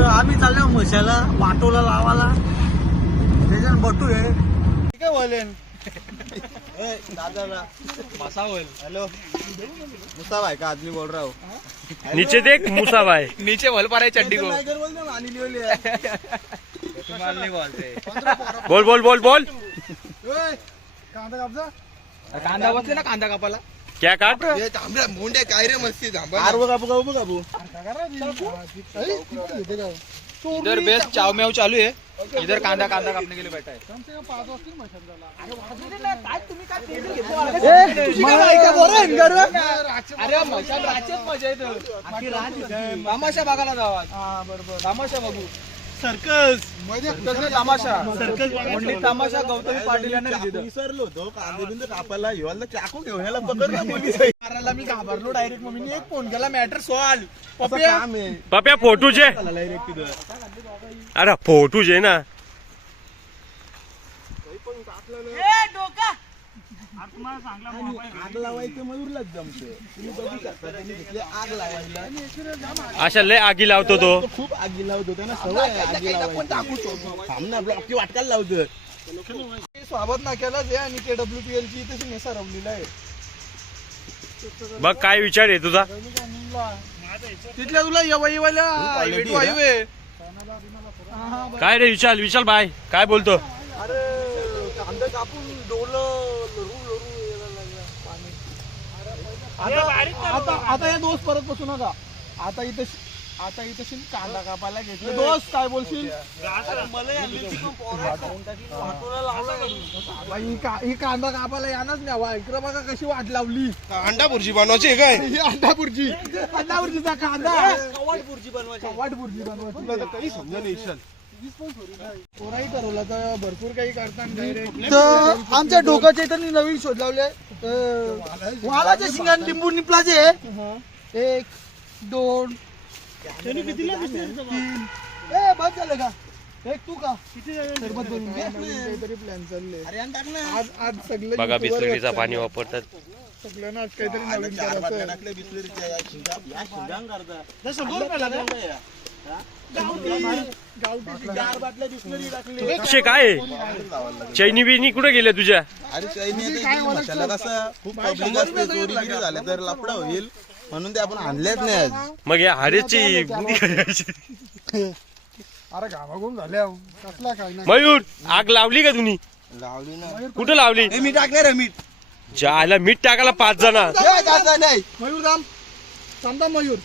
तर आम्ही चाललो म्हशाला वाटोला लावाला त्याच्यात बटू आहे काय बोलेन दादाला मासा होईल. हेलो मुसा भाई का आदमी बोल रहा हूँ. नीचे देख मूसा भाई. नीचे वल पा रहे चड्डी को. तुम्हाला नाही बोलते. बोल बोल बोल बोल. कांदा कापजा. कांदा बसले ना कांदा कापाला. क्या काट. मुंडे काय रे मस्ती कापू इधर बेस्ट चाव मेव चालू है. इधर कांदा कांदा कापने के लिए बैठा है. अरे मशाल राचेच मजा येत. तमाशा बघायला जावा. तमाशा बघू. सर्कस तमाशा सर्कस ओनली तमाशा गौतमी पाटील यांना विसरलो होतो कांदे बिंदे कापायला येवायला चाकू घेऊन याला पकडला पोलीस. मारायला मी घाबरलो डायरेक्ट. मम्मीने एक फोन केला मॅटर सॉल्व. काम आहे पप्या फोटूचे. डायरेक्ट तिथं अरे फोटूचे ना. आग लावायचं मयूरलाच जमते. तुम्ही बघू शकता त्यांनी घेतले आग लावायला. अशा लय आगी लावतो तो. खूप आगी लावत होता ना सवय आहे आगी लावायची. थांब ब्लॉकची वाटकायला लावतो. स्वागत नाक्यालाच आहे आणि KWPL ची तशी नेसा रवलेला आहे. बघ काय विचार आहे तुझा. तिथल्या तुला येवायला हायवे. काय रे विशाल. विशाल भाई काय बोलतो. अरे कांदा कापून डोलं आता या दोस्त परत बसू नका. आता इथं कांदा कापायला घेतलं. दोस्त काय बोलशील. ही कांदा कापायला यानच न्यावा. इकडे बघा कशी वाट लावली. अंडा बुर्जी बनवायची काय. अंडाभुर्जीचा कांदा. कवाट बुर्जी बनवायची तुला काही समजा नाही. पोराही ठरवला तर भरपूर काही करतात. आमच्या डोक्याच्या इथं नवीन शोध लावले. वालाच्या शिंगाने लिंबू निपलाचे. 1 2 3 बस झालं का. एक तू का सरबत बनवून घे. काहीतरी प्लॅन चालले. आज सगळे बघा बिस्लरीचा पाणी वापरतात. सगळ्यांना आज काहीतरी नवीन अक्षय काय चैनी बिनी कुठे गेल्या तुझ्या. अरे चैनी मसाला कसा खूप पब्लिक असते. चोरी बिरी झाल्या तर लफडा होईल म्हणून ते आपण आणलेच नाही आज. मग या हरेची बुंदी करायची. अरे गावागून झाल्या कसला काय नाही. मयूर आग लावली का तुम्ही. लावली ना. कुठं लावली. मी टाकणार आहे मीठ. ज्याला मीठ टाकायला 5 जण. नाही मयूर दाम समजा मयूर.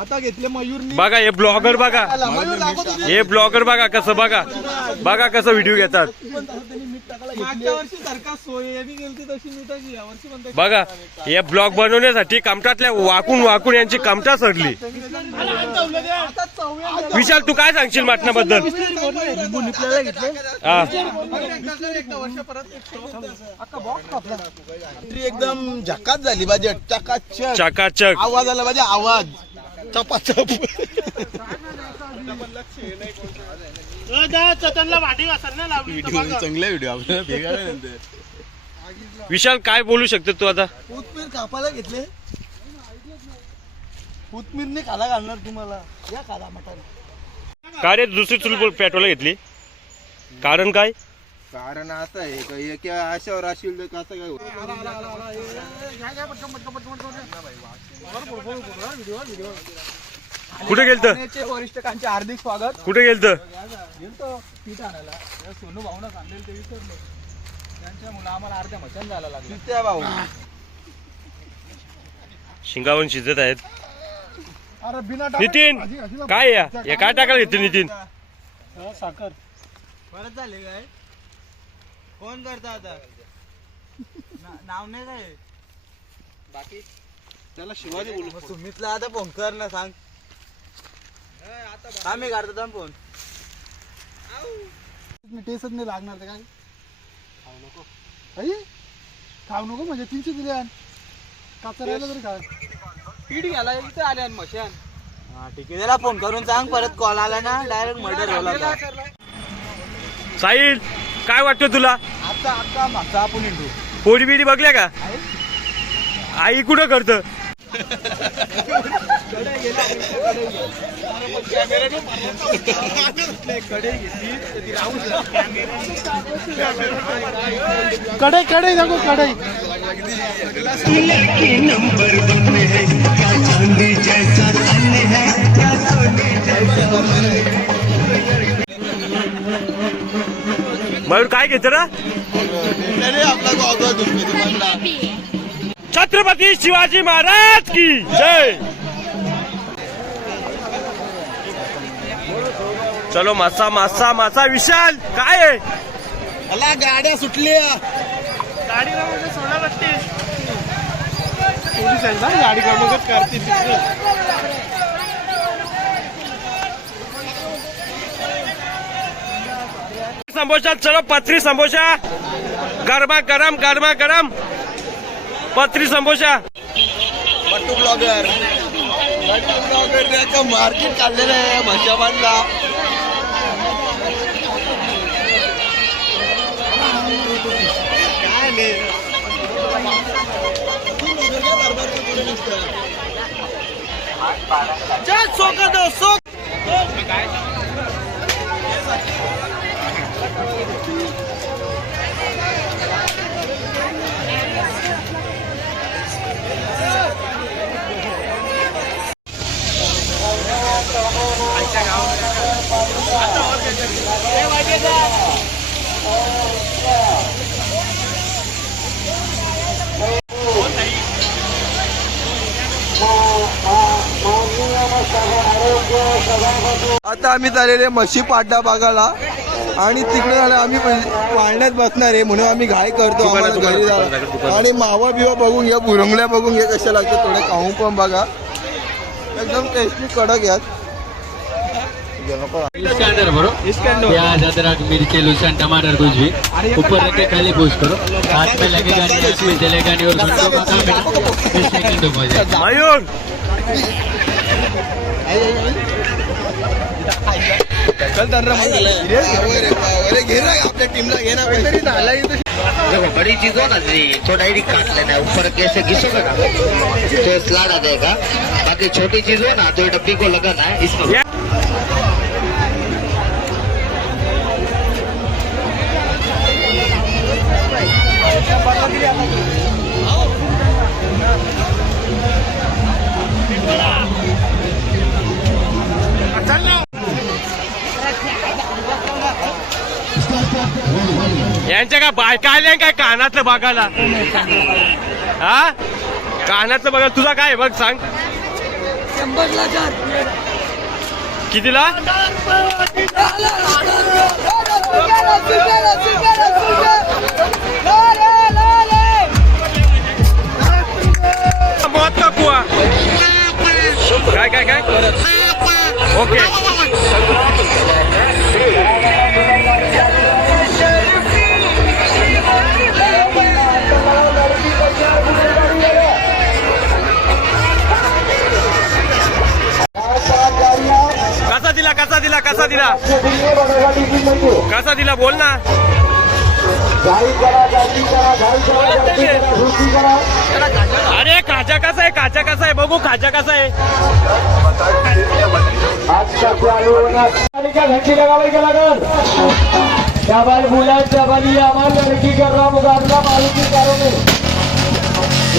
आता घेतले मयूरनी. बघा हे ब्लॉगर बघा. मयूर दाखवतो. हे ब्लॉगर बघा कसं बघा कसं व्हिडिओ घेतात. मागच्या वर्षी सारखा सोयाबीन गेलती तशी मिठाची या वर्षी पण बघा हे ब्लॉग बनवण्यासाठी कमटातल्या वाकून यांची कमटा सडली. आता चवया विशाल तू काय सांगशील मटणाबद्दल. हा एकदा वर्ष परत अख्खा बॉक्स कापला. एकदम झकात झाली पाहिजे. चकाचक चकाचक. आवाज आला पाहिजे. आवाज चपाचप. चांगला व्हिडिओ आपल्याला भेगायला. विशाल काय बोलू शकतो तू आता. कोथमीर कापायला घेतले. कोथमीरने खाला घालणार तुम्हाला. या खाला मटण. का रे दुसरी चूल पेट्रोल घेतली. कारण काय. कारण असं आहे की अशावर असेल तर कसं काय होत. कुठे गेलत. वरिष्ठांचे हार्दिक स्वागत. कुठे गेलत. गेलतो पीठ आणायला. सोनू भाऊनं आणलेलं ते विसरलो. त्यांच्यामुळे आम्हाला अर्ध्या मटण जायला लागलं. त्या भाऊ शिंगावून शिजत आहेत. अरे बिना नितीन काय या काय टाकायला घेतलं नितीन. साखर परत झाले काय. कोण करता आता. नाव नाही काय बाकी. त्याला शिवाजी बोलू. सुमितला आता फोन कर ना सांग. आम्ही करतो फोन. टेस्ट नाही लागणार ते काय. खाऊ नको म्हणजे 300 दिले. काचा राहिला तरी खा. पीठ घ्यायला इथे आले मशान. हा ठीक आहे. त्याला फोन करून सांग परत कॉल आला ना डायरेक्ट मर्डर झाला. साहिल काय वाटतं तुला. आता मागचा आपण इंटू पोरी बिरी बघल्या का. आई कुठं करतं. कढई कढई दाखव कढई मयूर काय घेतो ना छत्रपती शिवाजी महाराज की जय. चलो मासा मासा मासा विशाल काय आहे. मला गाड्या सुटल्या गाडीला सोडा लागते. पोलीस आहे ना गाडी कामच करते. समोसा चलो पत्री समोसा गरमा गरम पत्री समोसा. बट्टू ब्लॉगर का मार्केट काढलेलं आहे भाषाबांना. काय नाही आता आम्ही चाललेले म्हशी पाड्डा बघायला आणि तिकडे झालं आम्ही वाळण्यात बसणार आहे म्हणून आम्ही घाई करतो आम्हाला घरी जायला. आणि मावा बिवा बघून घ्या बुरंगल्या बघून घ्या कशा लागतात थोडे खाऊन पण बघा एकदम टेस्टी कडक यात. इसके अंदर भरो प्याज अदरक मिर्ची लहसुन टमाटर कुछ भी ऊपर रख के खाली पोस्ट करो. हाथ में लगेगा नहीं हाथ में जलेगा नहीं और घंटों 15 सेकंड हो जाए. मयूर आपल्या टीमला घे ना देखो बड़ी चीज हो ना जी थोड़ा ही काट लेना है ऊपर कैसे घिसोगे ना तो स्लाड आ जाएगा. बाकी छोटी चीज हो ना तो डब्बी को लगाना है इसमें. यांच्या काय बायका आल्या काय कानातलं बघायला. हा कानातलं बघा. तुझा काय बघ सांग कितीला. मौत का कुआ काय काय काय ओके. कसा दिला बोल ना. अरे खाजा कसा आहे बघू खाजा कसा आहे. घंटी लगावे के लगन डबल बुलेट डबल लड़की कर रहा मुकाबला मारुति कारों में.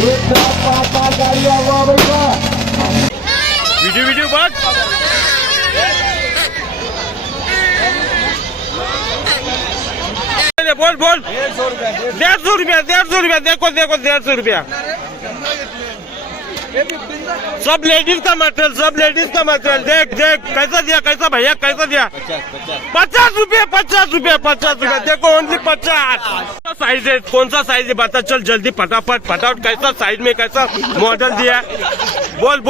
एक साथ 5 गाड़ियां हुआ भैया. व्हिडिओ बघ. बोल 150 रुपया देखो 150 रुपया. सब लेडीज का मटेरियल देख कैसा दिया भैया कैसा दिया. 50 रुपया देखो ओनली 50. साइज है कौन सा साइज है बता चल जल्दी फटाफट कैसा साइज में कैसा मॉडल दिया बोल.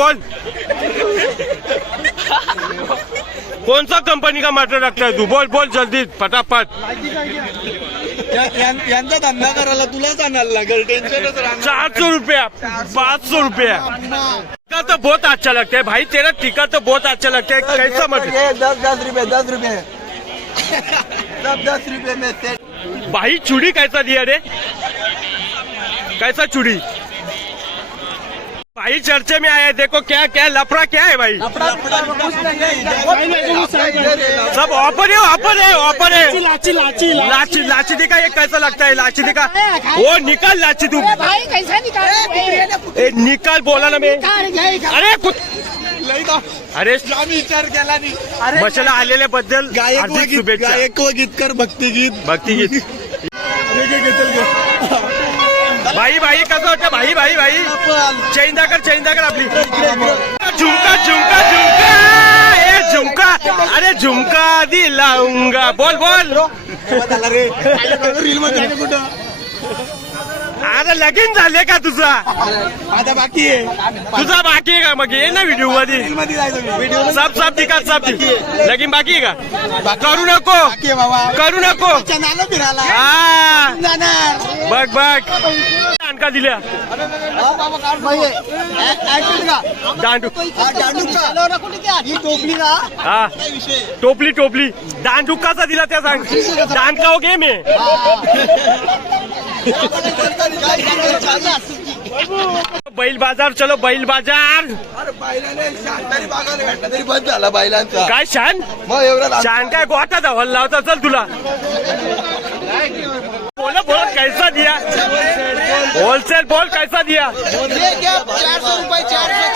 कौन सा कंपनी का मटेरियल रखता है तू बोल जल्दी फटाफट. यांचा धंदा करायला तुलाच आणायला लागेल. टेन्शनच राहणार. 400 रुपया 500 रुपया टीका तो बहुत अच्छा लगता है भाई. तेरा टीका तो बहुत अच्छा लगता है. कैसा मटेरियल. 10 रुपये 10 रुपये में सेट. भाई चूड़ी कैसा दिया रे. कैसा चूड़ी भाई चर्चे में आया है, देखो क्या क्या लफड़ा क्या है भाई। सब ऑफर है। लाची दिखा, ये कैसा लगता है लाची दिखा? वो निकाल लाची तू, भाई कैसा निकाल? निकाल बोला ना मैं। अरे कुछ अरे विचार केला नाही. मशाला आलेल्याबद्दल हार्दिक शुभेच्छा. गायक व गीतकार भक्तिगीत भक्तिगीत. भाई कसं वाटतं भाई चैंदाकर आपली झुमका अरे झुमका दिलाऊंगा. बोल रील मध्ये कुठं आता लगीन झाले का तुझा? आता बाकी आहे. तुझा बाकी आहे का? मग ये ना व्हिडिओ मध्ये. रील मध्ये जायचं व्हिडिओ सब लगीन बाकी आहे का? करू नको चनाला फिरायला हा जाणार. बघ का दिल्या दांडू ही टोपली ना हा टोपली दांडू कसा दिला त्या सांग. दांड का गेम आहे. बैल बाजार चलो बैल बाजार. अरे बैलाने शानदारी बघायला भेटला तरी बंद झाला बैलांचा. काय शान मग एवढा शान काय गोटा धावाल लावता. चल तुला बोल कैसा दिया होलसेल. बोल कैसा दिया? 400 रुपये 400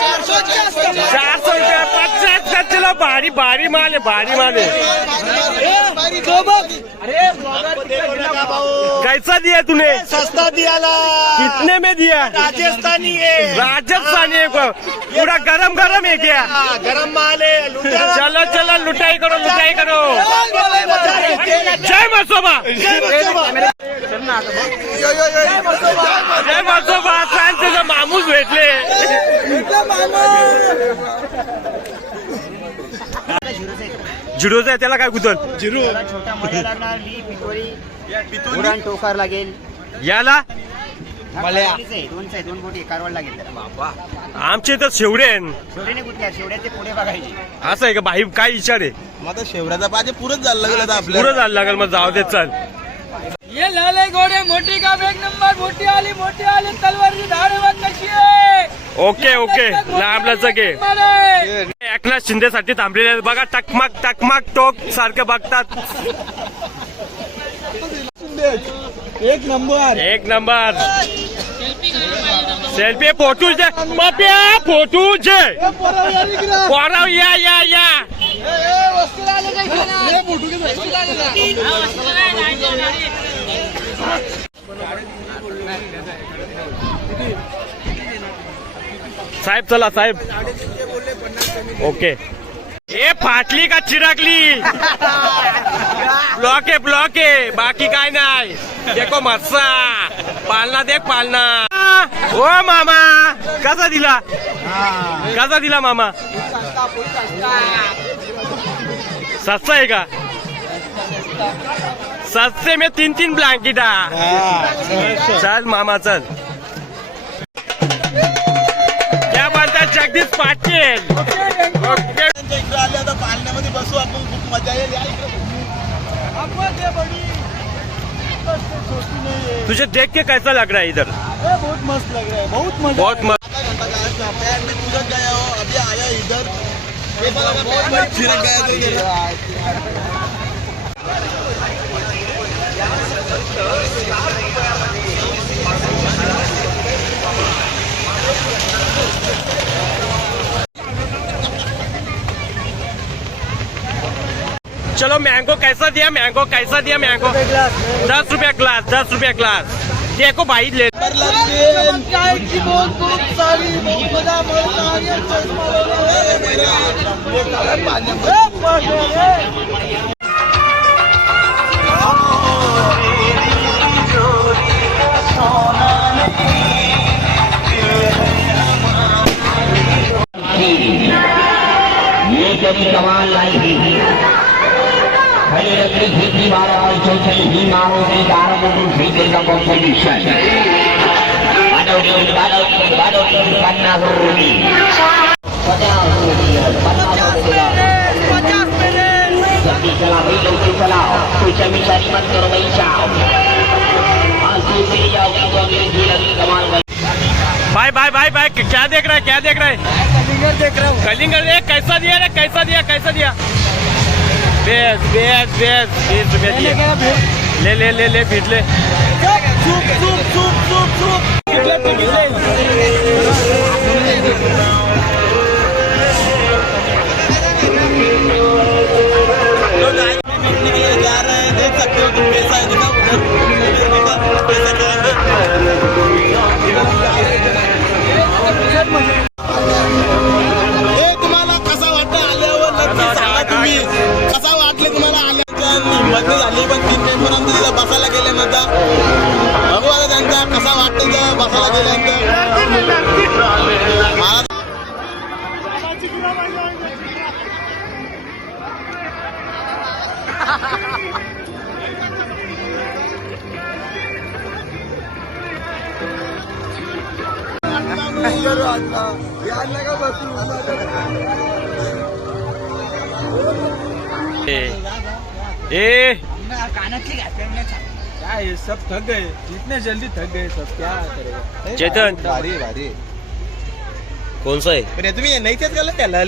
रुपये 50 का. चलो भारी माल है. कैसा दिया तूने? सस्ता दियाला. कितने में दिया? राजस्थानी है पूरा गरम है क्या? गरम माल है. चलो लुटाई करो. जय मसोबा. जय मसोबा. तुझं मामूस भेटले. झिरोच आहे त्याला काय कुदल झिरो. छोटा मध्ये लागणार ही पितोरी उडान टोकार लागेल. याला दोन बोटी कारवाड लागेल त्याला. आमचे तर शेवडे आहे. शेवड्याने कुठल्या शेवड्याचे पुढे बघायचे. असं आहे का भाई? काय विचार आहे? मग शेवराचा पाहिजे पुरच झालं लागलं आपलं. पुरं झालं लागेल. मग जाऊ दे चल. ये लाले घोडे मोठी का एक नंबर मोठी आली तलवारची धाडेवाद कशी आहे? ओके लांब लचके. एकनाथ शिंदे साठी थांबलेले आहेत बघा. टकमक टोक सारखे बघतात. एक नंबर सेल्फी फोटो जे बाप्या फोटो जे पोराव या साहेब. चला साहेब. ओके. ए फाटली का चिराकली? ब्लॉक आहे बाकी काय नाही. देखो मस्सा पालना देख पालना. ओ मामा कसा दिला मामा? सस्ता आहे का? सस्ते में 3 ब्लँकेट. चल मामा चल. क्या बोलतात जगदीश पाटील? ओके. आले आता पालण्यामध्ये बसू आपण. खूप मजा येईल. तुझे देख के कैसा लग रहा है इधर? बहुत मस्त लग रहा है. बहुत मस्त. सूरज गया हो अभी आया इधर. बहुत फिरत गया. चलो मैंगो कैसा दिया? 10 रुपया ग्लास. देखो भाई ले. कमाल लाई खड़ी रखी खेती वाला चौथी ही मारो से दार मुंडू खेती का कंपटीशन बादो पन्ना रोटी 50 रोटी 50 जल्दी चला भाई जल्दी चलाओ. कोई चमीचारी मत करो भाई. चाओ आज दूसरी जाओ तो अगले की लगी कमाल भाई. भाई भाई भाई भाई क्या देख रहा है, क्या देख रहा है? कलिंगड देख रहा हूँ. कलिंगड कैसा दिया रे, कैसा दिया, कैसा दिया? बेस बेस बेस 20 रुपये दिए. ले ले ले ले फिर ले. तुम्हाला कसा वाटतं आल्यावर नक्की सांगा तुम्ही. कसा वाटले तुम्हाला आल्याच्या हिंमत झाली पण 3 मेंबरांनी तिथं बसायला गेल्यानंतर बघू आता त्यांचा कसा वाटतं तिथं बसायला गेल्यानंतर. ए क्या ये सब थक गए, इतने जल्दी थक गए सब, क्या करेगा. चेतन भारी भारी कौन सा है? पण तुम्ही नाही त्याला त्याला